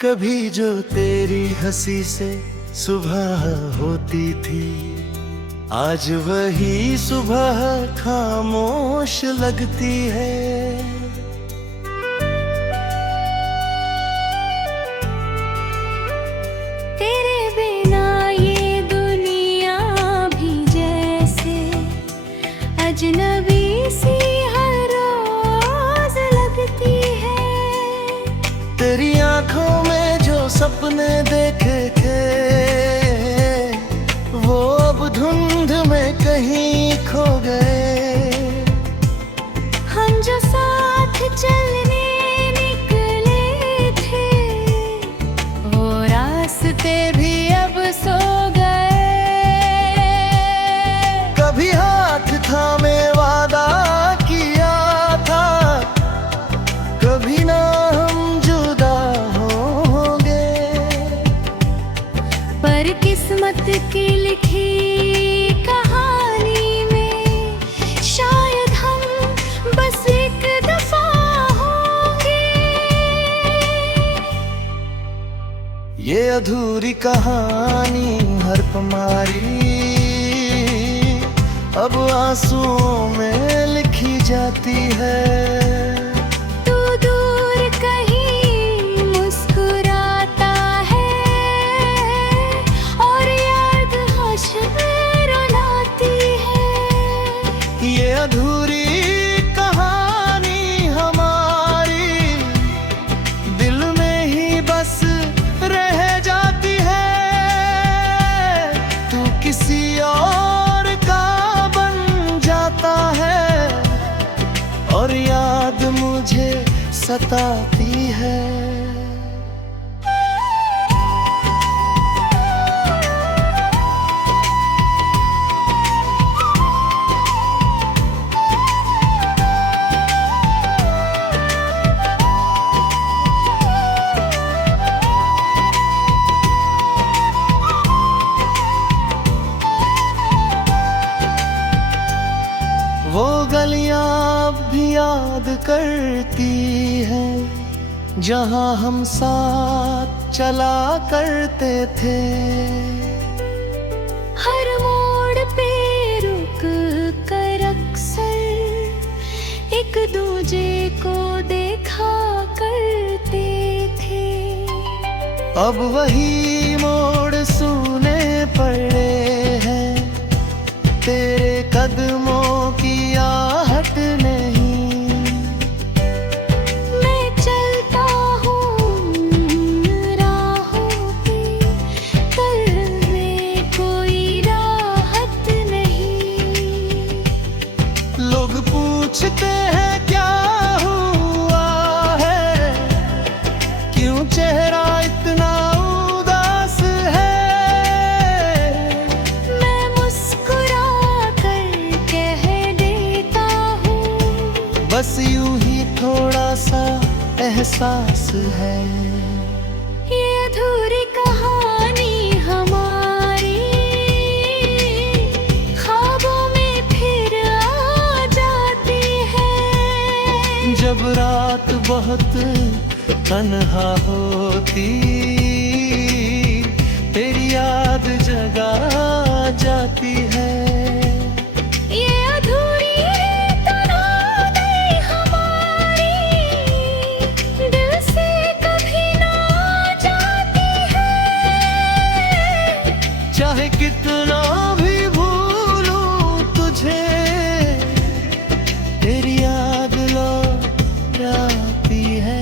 कभी जो तेरी हंसी से सुबह होती थी, आज वही सुबह खामोश लगती है। तेरे बिना ये दुनिया भी जैसे अजनबी सी हर रोज लगती है। तेरी आंखों में जो सपने देखे थे, वो अब धुंध में कहीं खो गए। हम जो साथ चलने निकले थे, वो रास्ते भी अब सो गए। कभी हाथ थामे वादा किया था, कभी ना हम जुदा होंगे। पर किस्मत की लिखी कहानी में शायद हम बस एक दफा होंगे। ये अधूरी कहानी हर हमारी अब आंसुओं में लिखी जाती है। तू दूर कहीं मुस्कुराता है और याद होश में रुलाती है। ये अधूरी कहानी हमारी दिल में ही बस रह जाती है। तू किसी और का बन जाता है और याद मुझे सताती है। वो गलियां अब भी याद करती हैं, जहां हम साथ चला करते थे। हर मोड़ पे रुक कर अक्सर एक दूजे को देखा करते थे। अब वही मोड़ सूने पड़े हैं, तेरे कदमों की आहट नहीं। मैं चलता हूँ राहों पे, कल में कोई राहत नहीं। लोग पूछते हैं क्या हुआ है, क्यों चेहरा इतना उदास है। मैं मुस्कुरा कर कह देता हूँ, बस यूं ही थोड़ा सा एहसास है। ये अधूरी कहानी हमारी ख्वाबों में फिर आ जाती है। जब रात बहुत तन्हा होती, तेरी याद जगा जाती है। ये अधूरी तन्हाई हमारी दिल से कभी ना जाती है। चाहे कितना भी भूलूं तुझे, तेरी याद लौट आती है।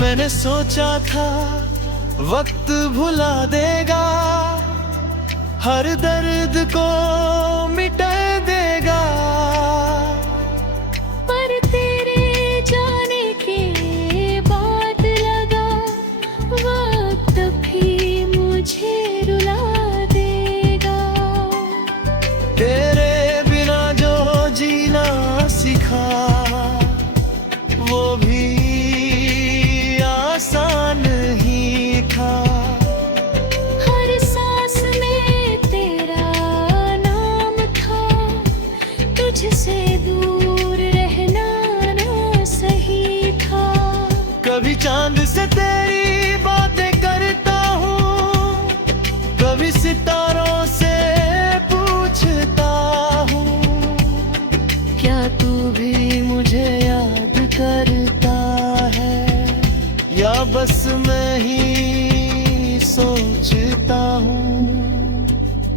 मैंने सोचा था वक्त भुला देगा, हर दर्द को मिटा देगा। पर तेरे जाने के बाद लगा वक्त भी मुझे रुला देगा। तेरे बिना जो भी आसान ही था। हर सांस में तेरा नाम था, तुझसे दूर रहना ना सही था। कभी चांद से तेरी बातें करता हूँ, कभी सितारों से पूछता हूँ, क्या तू भी मुझे याद करता है, या बस मैं ही सोचता हूँ।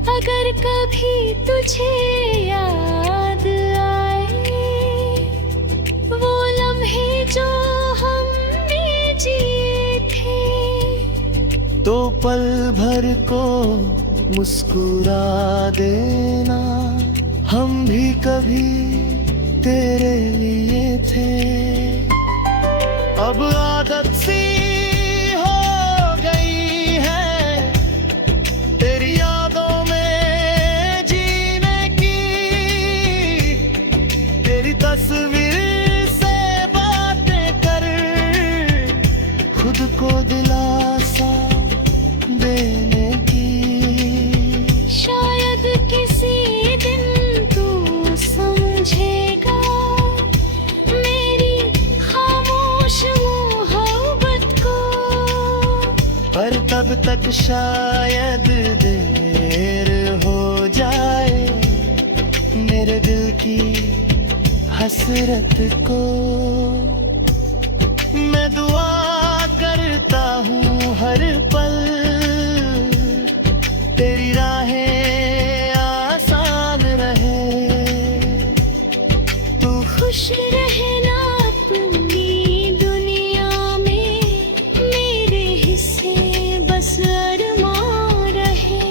अगर कभी तुझे याद आए वो लम्हे जो हमने जिए थे, तो पल भर को मुस्कुरा देना, हम भी कभी तेरे लिए थे। अब आदत सी हो गई है तेरी यादों में जीने की, तेरी तस्वीर से बातें कर खुद को दिलासा देने की। शायद किसी दिन तू समझेगा मेरी खामोश मोहब्बत को, पर तब तक शायद देर हो जाए मेरे दिल की हसरत को। मैं दुआ करता हूँ हर पल तेरी राहें आसान रहे, तू खुश रहना अपनी दुनिया में, मेरे हिस्से बस अरमान रहे।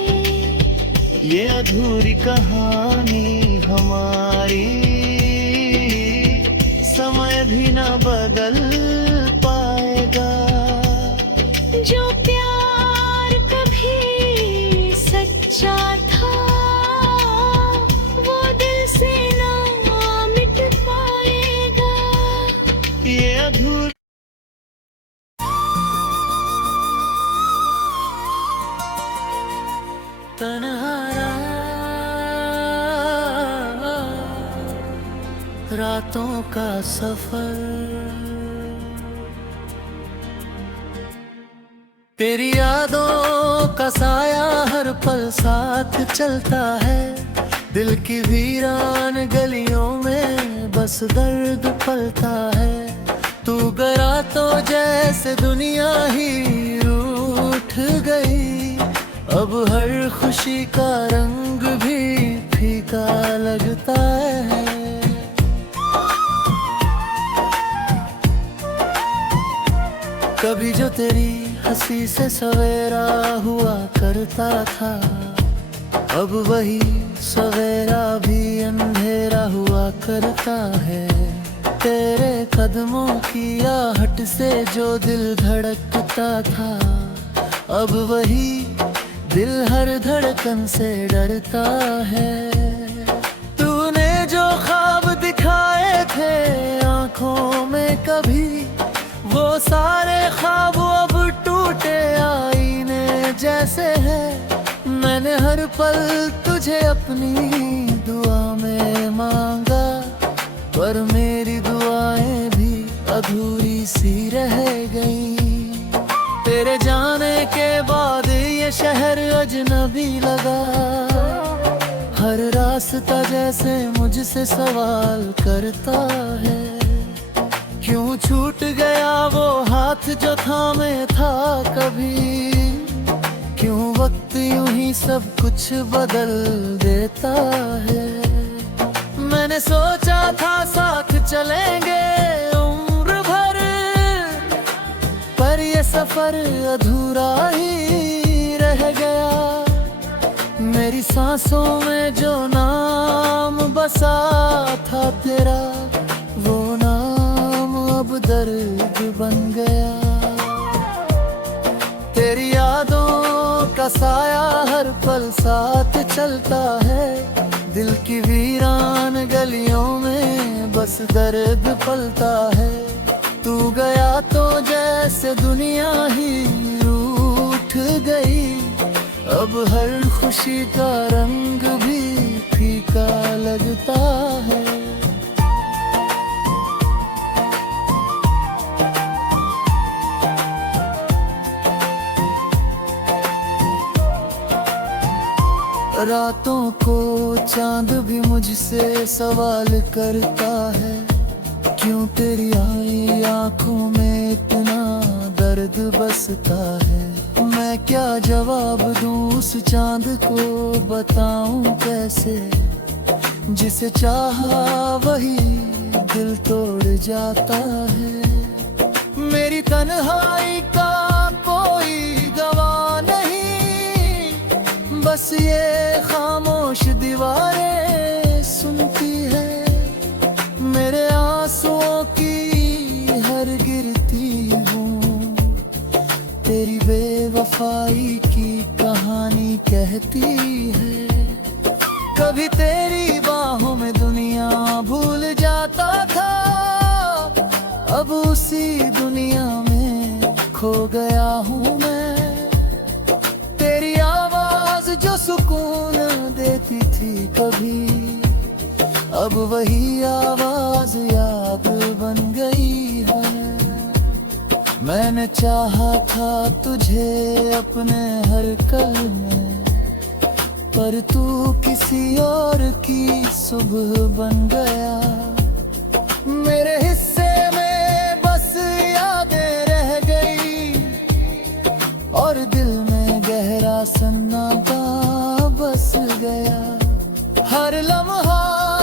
ये अधूरी कहानी हमारी समय भी ना बदल पाएगा। जो प्यार कभी सच्चा था वो दिल से ना मिट पाएगा। ये अधूरी तन्हारा रातों का सफर, तेरी यादों का साया हर पल साथ चलता है। दिल की वीरान गलियों में बस दर्द पलता है। तू गया तो जैसे दुनिया ही रूठ गई, अब हर खुशी का रंग भी फीका लगता है। कभी जो तेरी हंसी से सवेरा हुआ करता था, अब वही सवेरा भी अंधेरा हुआ करता है। तेरे कदमों की आहट से जो दिल धड़कता था, अब वही दिल हर धड़कन से डरता है। तूने जो ख्वाब दिखाए थे आंखों में कभी, वो सारे ख्वाब अब टूटे आईने जैसे है। मैंने हर पल तुझे अपनी दुआ में मांगा, पर मेरी दुआएं भी अधूरी सी रह गईं। तेरे जाने के बाद ये शहर अजनबी लगा, हर रास्ता जैसे मुझसे सवाल करता है। क्यों छूट गया वो हाथ जो थामे था कभी, क्यों वक्त यूं ही सब कुछ बदल देता है। मैंने सोचा था साथ चलेंगे उम्र भर, पर ये सफर अधूरा ही रह गया। मेरी सांसों में जो नाम बसा था तेरा, वो नाम अब दर्द बन गया। तेरी यादों का साया हर पल साथ चलता है। दिल की वीरान गलियों में बस दर्द पलता है। तू गया तो जैसे दुनिया ही रूठ गई। अब हर खुशी का रंग भी फीका लगता है। रातों को चांद भी मुझसे सवाल करता है, क्यों तेरी आई आंखों में इतना दर्द बसता है। मैं क्या जवाब दूं उस चांद को, बताऊं कैसे, जिसे चाहा वही दिल तोड़ जाता है। मेरी तन्हाई का कोई गवाह नहीं, बस ये खामोश दीवारें सुनती है। मेरे आंसुओं की हर गिरती हूँ तेरी बेवफाई की कहानी कहती है। कभी तेरी बाहों में दुनिया भूल जाता था, अब उसी दुनिया में खो गया हूँ मैं। तेरी आवाज जो सुकून देती थी कभी, अब वही आवाज याद बन गई है। मैंने चाहा था तुझे अपने हर कल में, पर तू किसी और की सुबह बन गया। मेरे हिस्से में बस यादें रह गई, और दिल में गहरा सन्नाटा बस गया। हर लम्हा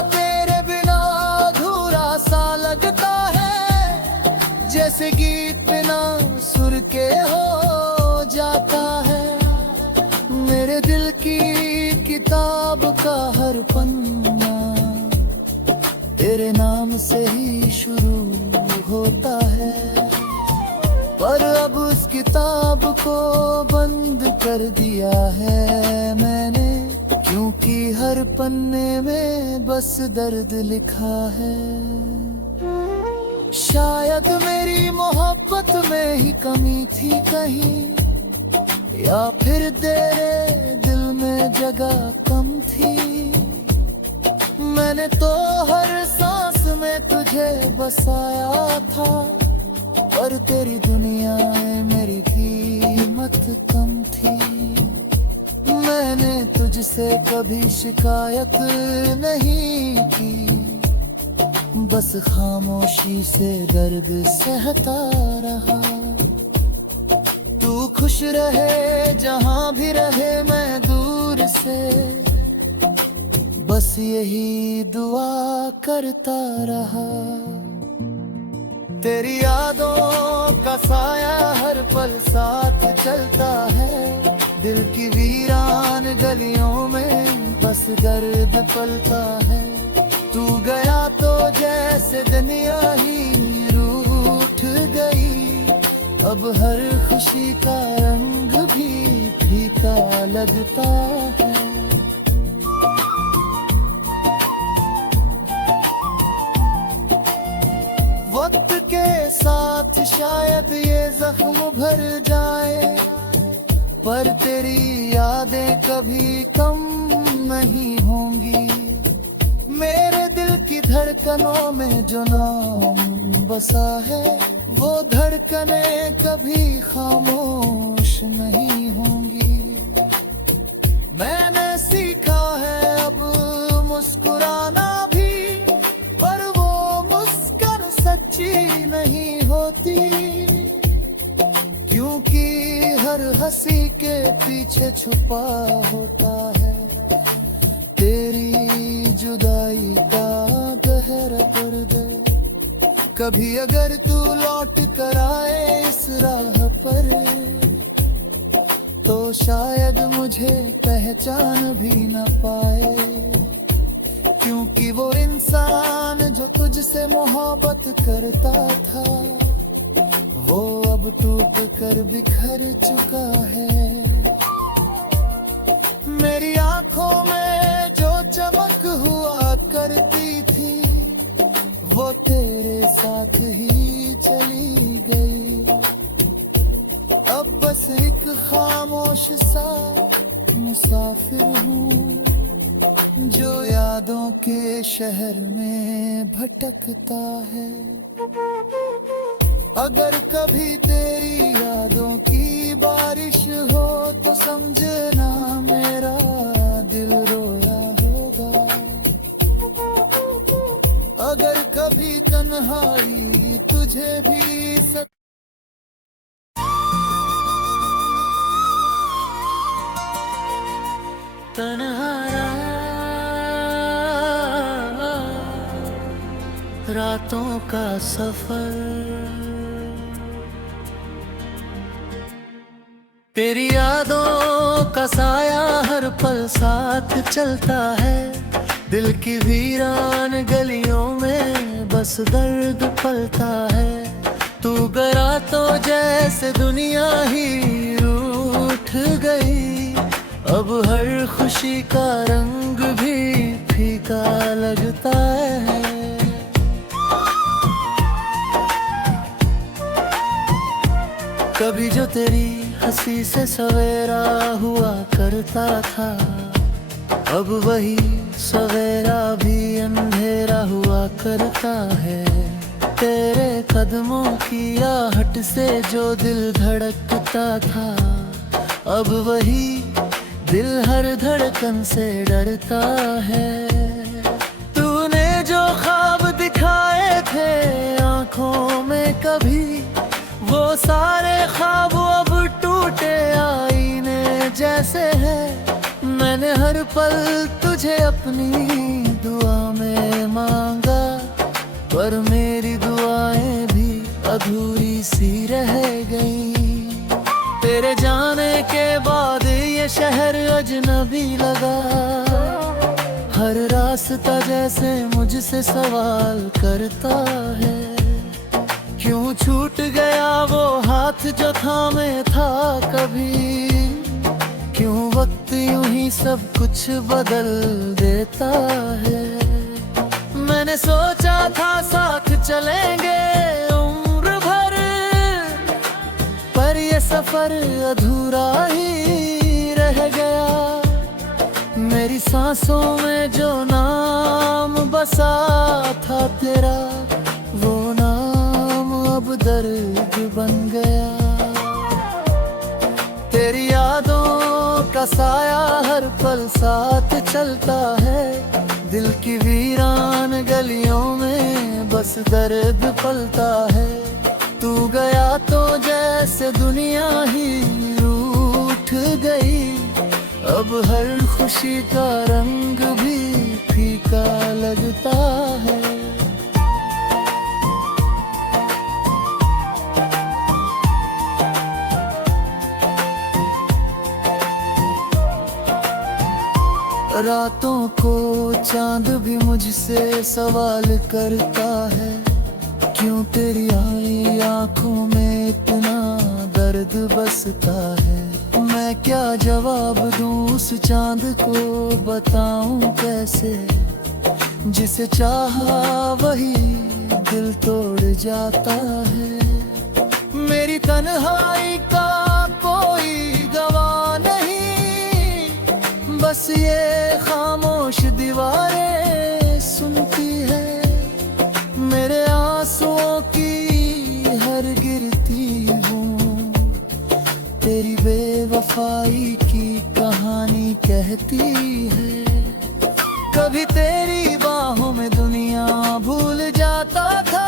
तेरे बिना अधूरा सा लगता है, जैसे गीत बिना सुर के हो जाता है। मेरे दिल की किताब का हर पन्ना तेरे नाम से ही शुरू होता है, पर अब उस किताब को बंद कर दिया है मैंने, क्योंकि हर पन्ने में बस दर्द लिखा है। शायद मेरी मोहब्बत में ही कमी थी कहीं, या फिर तेरे दिल में जगह कम थी। मैंने तो हर सांस में तुझे बसाया था, पर तेरी दुनिया में मेरी कीमत कम थी। मैंने तुझसे कभी शिकायत नहीं की, बस खामोशी से दर्द सहता रहा। तू खुश रहे जहां भी रहे मैं दूर से, बस यही दुआ करता रहा। तेरी यादों का साया हर पल साथ चलता है, दिल की वीरान गलियों में बस दर्द पलता है। तू गया तो जैसे दुनिया ही रूठ गई, अब हर खुशी का रंग भी फीका लगता है। वक्त के साथ शायद ये जख्म भर जाए, पर तेरी यादें कभी कम नहीं होंगी। मेरे दिल की धड़कनों में जो नाम बसा है, वो धड़कने कभी खामोश नहीं होंगी। मैंने सीखा है अब मुस्कुराना भी, पर वो मुस्कान सच्ची नहीं होती, क्योंकि हर हंसी के पीछे छुपा होता है तेरी जुदाई का गहरा दर्द। कभी अगर तू लौट कर आए इस राह पर, तो शायद मुझे पहचान भी न पाए, क्योंकि वो इंसान जो तुझसे मोहब्बत करता था, वो अब टूट कर बिखर चुका है। मेरी आंखों में जो चमक हुआ करती थी, वो तेरे साथ ही चली खामोश सा मुसाफिर हूँ जो यादों के शहर में भटकता है। अगर कभी तेरी यादों की बारिश हो तो समझना मेरा दिल रोया होगा। अगर कभी तन्हाई तुझे भी तन्हारा रातों का सफर, तेरी यादों का साया हर पल साथ चलता है। दिल की वीरान गलियों में बस दर्द पलता है। तू गया तो जैसे दुनिया ही रूठ गई। अब हर खुशी का रंग भी फीका लगता है। कभी जो तेरी हंसी से सवेरा हुआ करता था, अब वही सवेरा भी अंधेरा हुआ करता है। तेरे कदमों की आहट से जो दिल धड़कता था, अब वही दिल हर धड़कन से डरता है। तूने जो ख्वाब दिखाए थे आंखों में कभी, वो सारे ख्वाब अब टूटे आईने जैसे है। मैंने हर पल तुझे अपनी दुआ में मांगा, पर मेरी दुआएं भी अधूरी सी रह गई। तेरे जाने के बाद ये शहर अजनबी लगा। हर रास्ता जैसे मुझसे सवाल करता है, क्यों छूट गया वो हाथ जो थामे था कभी। क्यों वक्त यूं ही सब कुछ बदल देता है। मैंने सोचा था साथ चलेंगे उम्र भर, पर ये सफर अधूरा ही रह गया। मेरी सांसों में जो नाम बसा था तेरा, वो नाम अब दर्द बन गया। तेरी यादों का साया हर पल साथ चलता है। दिल की वीरान गलियों में बस दर्द पलता है। तू गया तो जैसे दुनिया ही रूठ गई। अब हर खुशी का रंग भी फीका लगता है। रातों को चांद भी मुझसे सवाल करता है, क्यों तेरी आई आंखों में इतना दर्द बसता है। मैं क्या जवाब दूं उस चांद को, बताऊं कैसे, जिसे चाहा वही दिल तोड़ जाता है। मेरी तन्हाई का कोई गवाह नहीं, बस ये खामोश दीवारें सुनती है। मेरे आंसुओं की हर गिरती हूँ तेरी बेवफाई की कहानी कहती है। कभी तेरी बाहों में दुनिया भूल जाता था,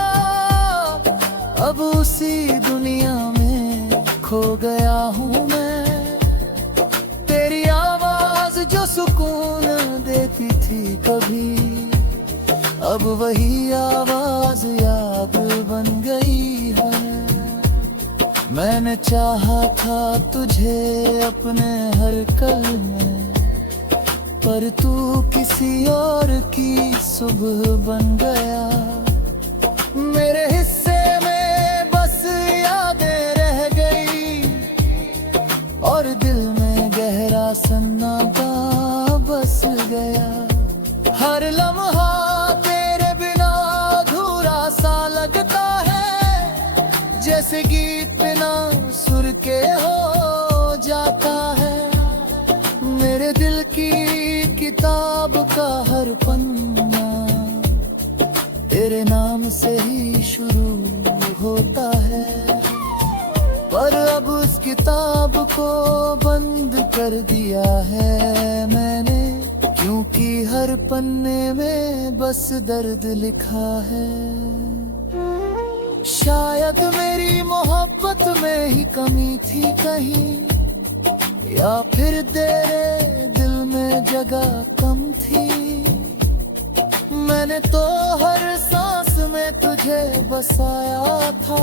अब उसी दुनिया में खो गया हूँ मैं। तेरी आवाज जो सुकून देती थी कभी, अब वही आवाज याद बन गई है। मैंने चाहा था तुझे अपने हर कल में, पर तू किसी और की सुबह बन गया। मेरे हिस्से में बस यादें रह गई, और दिल में गहरा सन्नाटा बस गया। हर लम्हा तेरे बिना अधूरा सा लगता है, जैसे गीत बिना सुर के हो जाता है। मेरे दिल की किताब का हर पन्ना तेरे नाम से ही शुरू होता है। पर अब उस किताब को बंद कर दिया है मैंने, क्योंकि हर पन्ने में बस दर्द लिखा है। शायद मेरी मोहब्बत में ही कमी थी कहीं, या फिर तेरे दिल में जगह कम थी। मैंने तो हर सांस में तुझे बसाया था,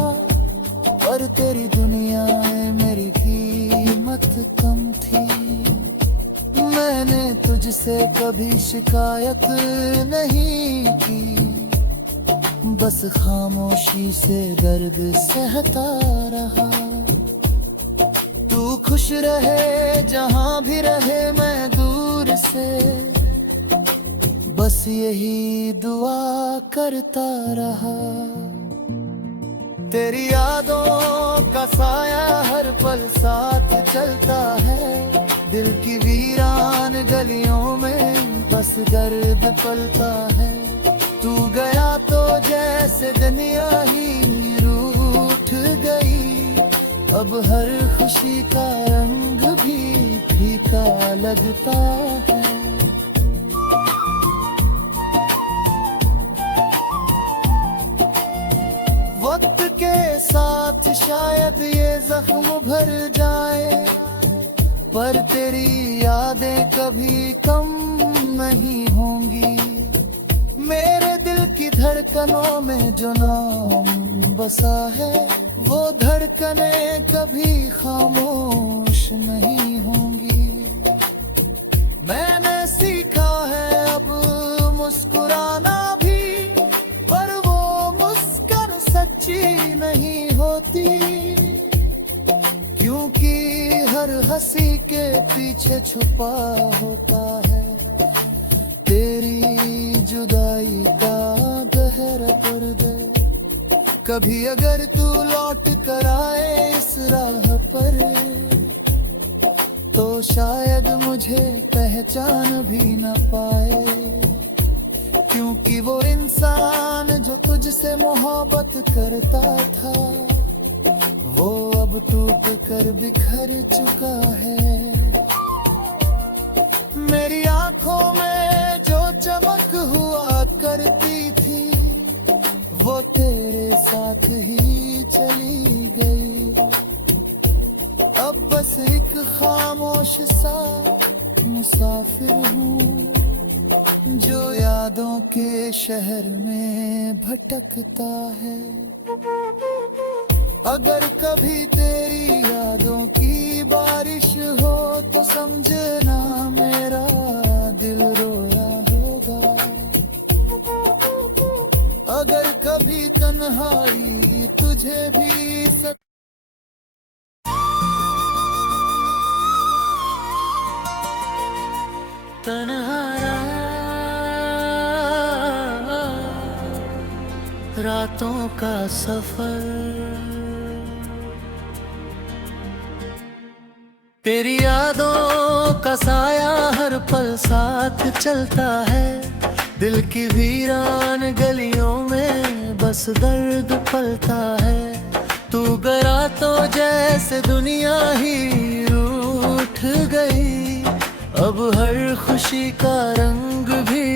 पर तेरी दुनिया में मेरी कीमत कम थी। मैंने तुझसे कभी शिकायत नहीं की, बस खामोशी से दर्द सहता रहा। तू खुश रहे जहां भी रहे मैं दूर से, बस यही दुआ करता रहा। तेरी यादों का साया हर पल साथ चलता है। दिल की वीरान गलियों में बस दर्द पलता है। तू गया तो जैसे दुनिया ही रूठ गई, अब हर खुशी का रंग भी फीका लगता है। वक्त के साथ शायद ये जख्म भर जाए, पर तेरी यादें कभी कम नहीं होंगी। मेरे दिल की धड़कनों में जो नाम बसा है, वो धड़कने कभी खामोश नहीं होंगी। मैंने सीखा है अब मुस्कुराना भी, पर वो मुस्कान सच्ची नहीं होती, क्योंकि हर हंसी के पीछे छुपा होता है तेरी जुदाई का गहरा दर्द। कभी अगर तू लौट कर आए इस राह पर, तो शायद मुझे पहचान भी न पाए, क्योंकि वो इंसान जो तुझसे मोहब्बत करता था, वो अब टूट कर बिखर चुका है। मेरी आंखों में जो चमक हुआ करती थी, वो तेरे साथ ही चली गई। अब बस एक खामोश सा मुसाफिर हूँ, जो यादों के शहर में भटकता है। अगर कभी तेरी यादों की बारिश हो, तो समझना मेरा दिल रोया होगा। अगर कभी तन्हाई तुझे भी तन्हारा रातों का सफर, तेरी यादों का साया हर पल साथ चलता है। दिल की वीरान गलियों में बस दर्द पलता है। तू गया तो जैसे दुनिया ही रूठ गई, अब हर खुशी का रंग भी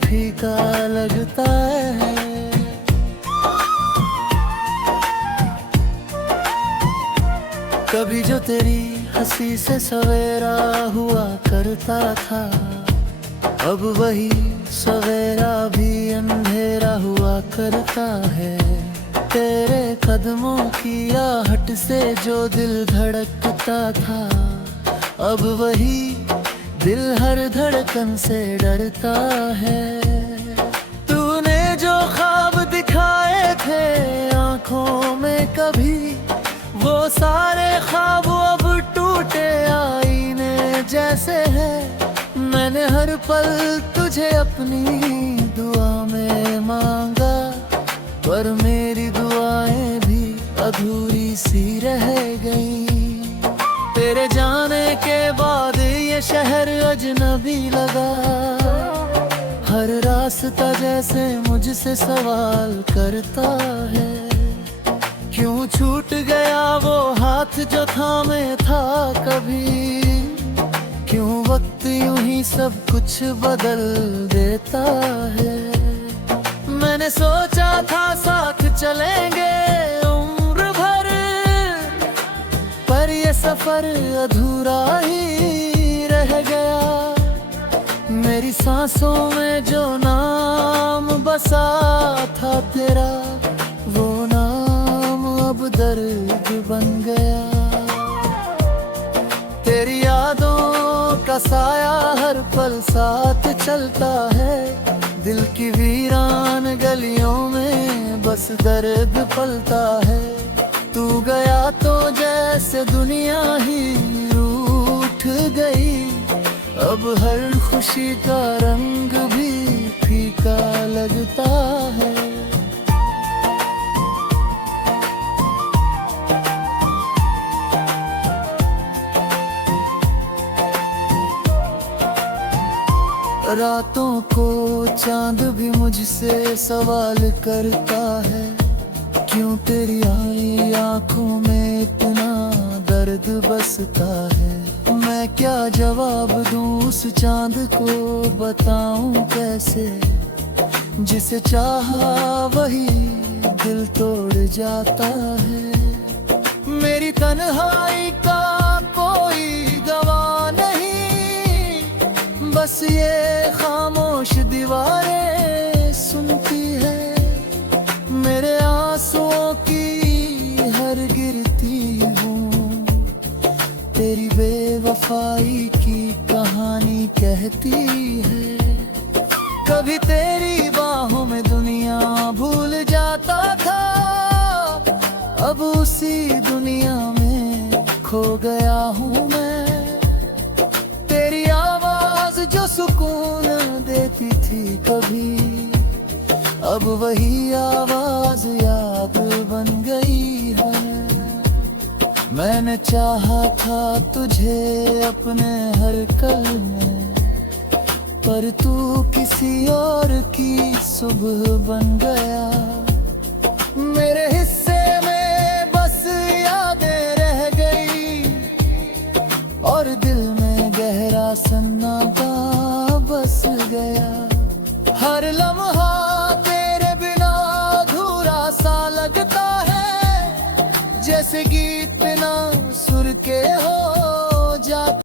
फीका लगता है। कभी जो तेरी हंसी से सवेरा हुआ करता था, अब वही सवेरा भी अंधेरा हुआ करता है। तेरे कदमों की आहट से जो दिल धड़कता था, अब वही दिल हर धड़कन से डरता है। तूने जो ख्वाब दिखाए थे आंखों में कभी, वो सारे ख्वाब अब टूटे आईने जैसे है। मैंने हर पल तुझे अपनी दुआ में मांगा, पर मेरी दुआएं भी अधूरी सी रह गई। तेरे जाने के बाद ये शहर अजनबी लगा। हर रास्ता जैसे मुझसे सवाल करता है, क्यों छूट गया वो हाथ जो थामे था कभी। क्यों वक्त यूं ही सब कुछ बदल देता है। मैंने सोचा था साथ चलेंगे उम्र भर, पर ये सफर अधूरा ही रह गया। मेरी सांसों में जो नाम बसा था तेरा, वो नाम अब दर्द बन गया। तेरी यादों का साया हर पल साथ चलता है। दिल की वीरान गलियों में बस दर्द पलता है। तू गया तो जैसे दुनिया ही रूठ गई। अब हर खुशी का रंग भी फीका लगता है। रातों को चांद भी मुझसे सवाल करता है, क्यों तेरी आई आंखों में इतना दर्द बसता है। मैं क्या जवाब दूं उस चांद को, बताऊं कैसे। जिसे चाहा वही दिल तोड़ जाता है। मेरी तन्हाई का कोई गवाह नहीं, बस ये खामोश दीवारें सुनती है। मेरे आंसुओं की हर गिरती हूँ तेरी बेवफाई की कहानी कहती है। कभी तेरी बाहों में दुनिया भूल जाता था, अब उसी दुनिया में खो गया हूँ मैं। तेरी आवाज जो सुकून देती थी कभी, अब वही आवाज याद बन गई है। मैंने चाहा था तुझे अपने हर कल में, पर तू किसी और की सुबह बन गया। मेरे हिस्से में बस यादें रह गई, और दिल में गहरा सन्नाटा बस गया। हर लम्हा तेरे बिना अधूरा सा लगता है, जैसे गीत बिना सुर के हो जाता।